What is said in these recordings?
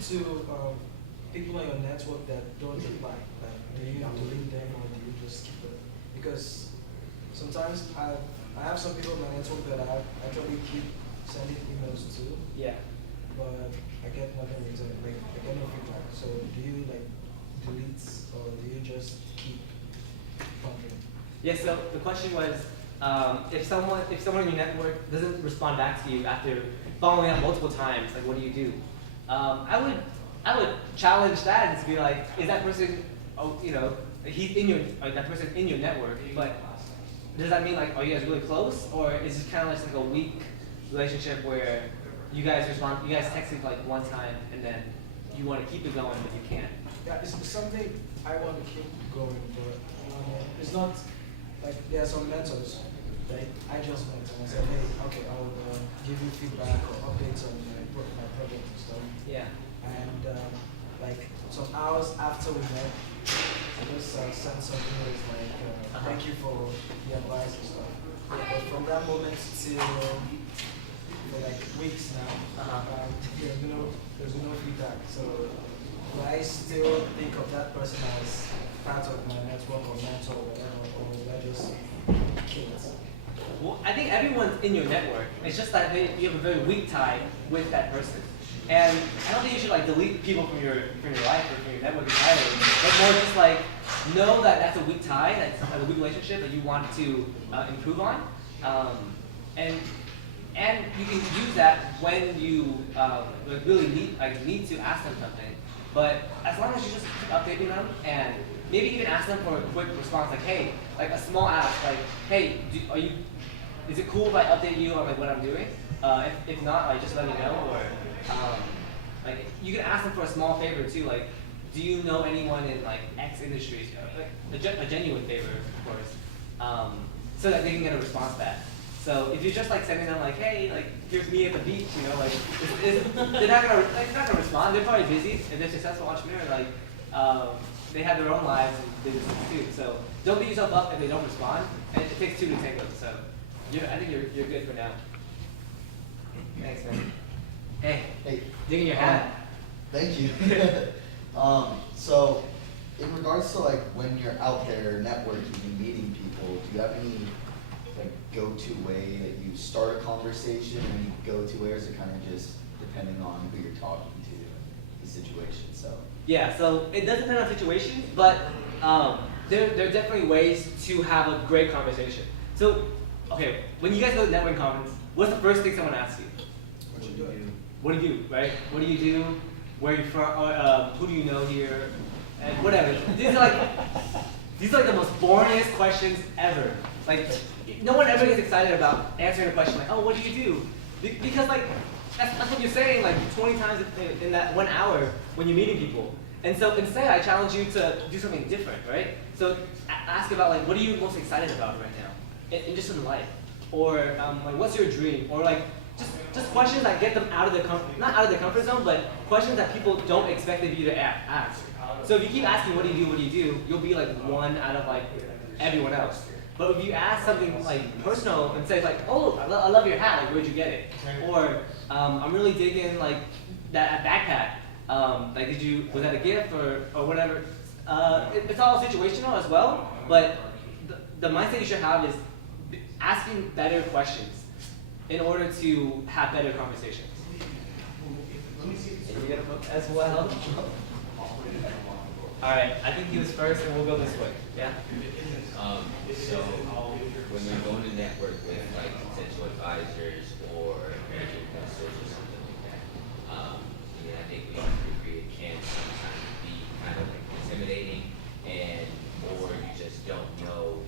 to people on your network that don't reply? Like, do you delete them or do you just keep it? Because sometimes I have some people on my network that I actually keep sending emails to. Yeah. But I get nothing in return. Like, I get no feedback. So do you like delete or do you just keep pumping? Yeah. So the question was, if someone in your network doesn't respond back to you after following up multiple times, like what do you do? I would challenge that and to be like, is that person, he's in your that person in your network, but does that mean like, are you guys really close, or is it kind of like a weak relationship where you guys texted like one time and then you want to keep it going but you can't? Yeah, it's something I want to keep going, but it's not like there are some mentors that I just met and I said, hey, okay, I'll give you feedback or updates on my project and stuff. Yeah. And like some hours after we met, I just sent some emails like, thank you for the advice and stuff. Yeah. But from that moment till for like weeks now, there's no feedback. So do I still think of that person as part of my network or mentor or whatever, or do I just kill it? Well, I think everyone's in your network. It's just that you have a very weak tie with that person. And I don't think you should like delete people from your life or from your network entirely. But more just like know that that's a weak tie, that's a weak relationship that you want to improve on. And you can use that when you really need to ask them something. But as long as you just keep updating them and maybe even ask them for a quick response, like hey, like a small ask, like hey, is it cool if I update you on like what I'm doing? If not, like just let me know. Or like you can ask them for a small favor too, like do you know anyone in like X industries? Like a genuine favor, of course, so that they can get a response back. So if you're just like sending them like, hey, like here's me at the beach, like they're not gonna respond. They're probably busy. If they're successful entrepreneur, like they have their own lives and businesses too. So don't beat yourself up if they don't respond. And it takes two to tango. So I think you're good for now. Thanks, man. Hey, dig in your hat. Thank you. So in regards to like when you're out there networking and meeting people, do you have any like go-to way that you start a conversation, or any go-to way, or is it kind of just depending on who you're talking to, the situation? So yeah, so it does depend on situations, but there are definitely ways to have a great conversation. So okay, when you guys go to the networking conference, what's the first thing someone asks you? What you doing? What do you do, right? What do you do? Where are you from? Who do you know here? And whatever. These are like the most boringest questions ever. Like, no one ever gets excited about answering a question like, oh, what do you do? Because like, that's what you're saying like 20 times in that 1 hour when you're meeting people. And so instead, I challenge you to do something different, right? So ask about like, what are you most excited about right now, just in life, or like, what's your dream, or like, just questions that get them out of not out of their comfort zone, but questions that people don't expect of you to ask. So if you keep asking, what do you do, you'll be like one out of like everyone else. But if you ask something like personal and say like, oh, I love your hat, like where'd you get it? Or I'm really digging like that backpack. Like was that a gift or whatever? It's all situational as well, but the mindset you should have is asking better questions in order to have better conversations. And you get a book as well. All right, I think he was first, and we'll go this way. Yeah. So when you're going to network with like potential advisors or angel investors or something like that, I think we agree it can sometimes be kind of like intimidating, or you just don't know,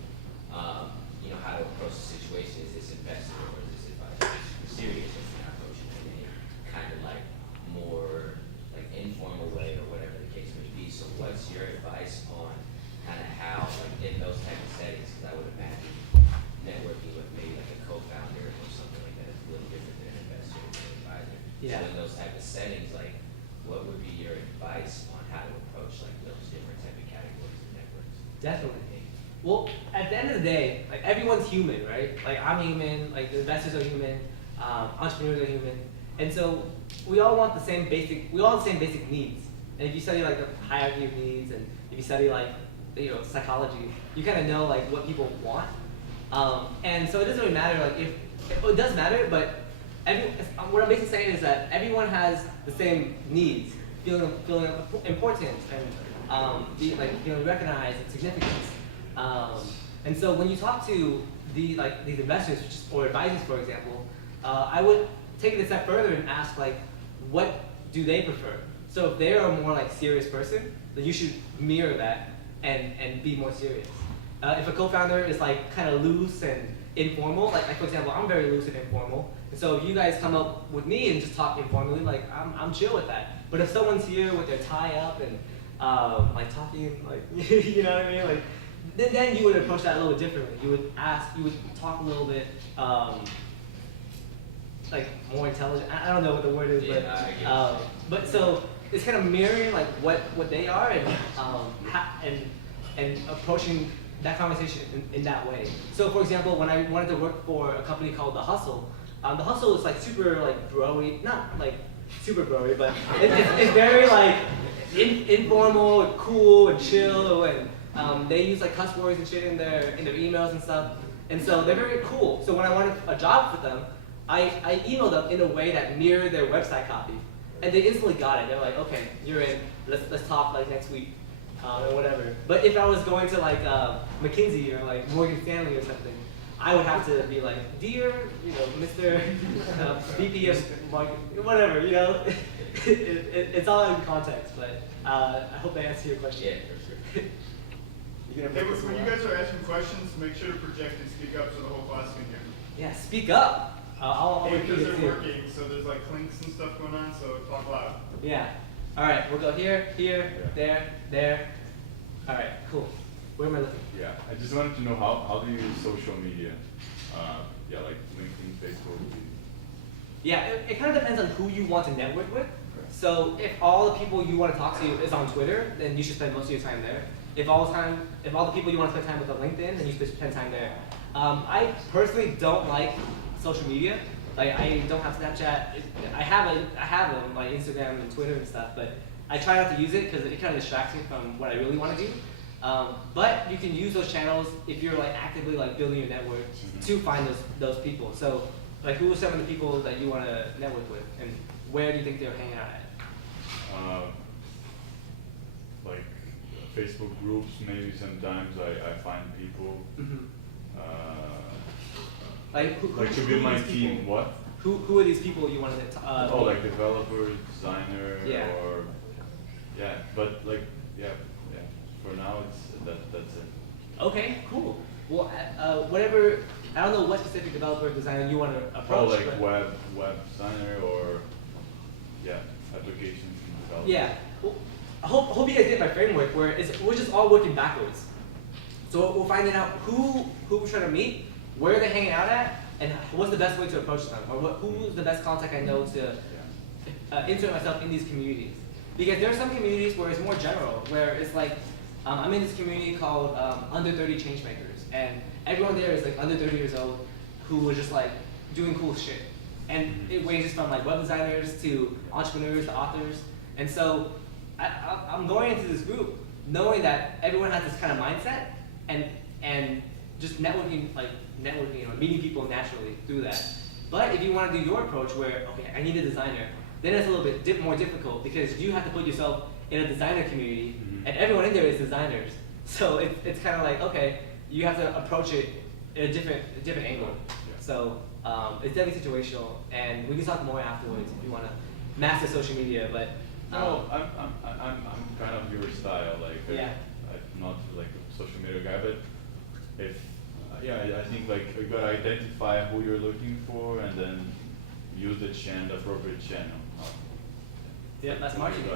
how to approach the situation. Is this investor or is this advisor serious? If you're not approaching it in a kind of like more like informal way or whatever the case may be. So what's your advice on kind of how, like in those type of settings, because I would imagine networking with maybe like a co-founder or something like that is a little different than an investor or an advisor. Yeah. So in those type of settings, like what would be your advice on how to approach like those different type of categories of networks? Definitely. Well, at the end of the day, like everyone's human, right? Like I'm human, like the investors are human, entrepreneurs are human, And so we all want the same basic, we all have the same basic needs. And if you study like the hierarchy of needs, and if you study like, psychology, you kind of know like what people want. And so it doesn't really matter, like it does matter, but what I'm basically saying is that everyone has the same needs, feeling important and feeling recognized and significance. And so when you talk to these investors or advisors, for example, I would take it a step further and ask like, what do they prefer? So if they're a more like serious person, then you should mirror that and be more serious. If a co-founder is like kind of loose and informal, like for example, I'm very loose and informal, and so if you guys come up with me and just talk informally, like I'm chill with that. But if someone's here with their tie up and like talking, like you know what I mean, like then you would approach that a little bit differently. You would talk a little bit like more intelligent. I don't know what the word is, but so it's kind of mirroring like what they are and approaching that conversation in that way. So for example, when I wanted to work for a company called The Hustle is like super like bro-y, not like super bro-y, but it's very like informal, cool, and chill, and they use like cuss words and shit in their emails and stuff. And so they're very cool. So when I wanted a job for them, I emailed them in a way that mirrored their website copy, and they instantly got it. They're like, okay, you're in. Let's talk like next week. Or whatever. But if I was going to like McKinsey or like Morgan Stanley or something, I would have to be like, dear, Mr. VP of marketing, whatever, it's all in context. But I hope I answered your question. Yeah, for sure. When you guys are asking questions, make sure to project and speak up so the whole class can hear. Yeah, speak up. I'll because repeat it they're too. working, so there's like clinks and stuff going on, so talk loud. Yeah. All right, we'll go here, there. All right, cool. Where am I looking? Yeah, I just wanted to know how do you use social media? Like LinkedIn, Facebook. Yeah, it kind of depends on who you want to network with. So if all the people you want to talk to is on Twitter, then you should spend most of your time there. If all the people you want to spend time with on LinkedIn, then you should spend time there. I personally don't like social media. Like I don't have Snapchat. I have them like Instagram and Twitter and stuff, but I try not to use it because it kind of distracts me from what I really want to do. But you can use those channels if you're like actively like building your network to find those people. So like who are some of the people that you want to network with, and where do you think they're hanging out at? Like Facebook groups, maybe sometimes I find people. Like who to build my team, people? what? Who are these people you want to like developers, designer, or but like for now that's it. Okay, cool. Well, whatever. I don't know what specific developer or designer you want to approach. Like but web designer or application developer. Yeah. Well, I hope you guys get my framework where we're just all working backwards. So we're finding out who we're trying to meet, where they're hanging out at, and what's the best way to approach them, or who's the best contact I know to insert myself in these communities. Because there are some communities where it's more general, where it's like, I'm in this community called Under 30 Changemakers, and everyone there is like under 30 years old who are just like doing cool shit. And it ranges from like web designers to entrepreneurs to authors. And so I'm going into this group knowing that everyone has this kind of mindset and just networking or meeting people naturally through that. But if you want to do your approach where, okay, I need a designer, then it's a little bit more difficult because you have to put yourself in a designer community, and everyone in there is designers. So it's kind of like, okay, you have to approach it in a different angle. So it's definitely situational, and we can talk more afterwards if you want to master social media. But no, I'm kind of your style. Like I'm not like a social media guy, but if I think like you gotta identify who you're looking for and then use the appropriate channel. Yeah, that's marketing.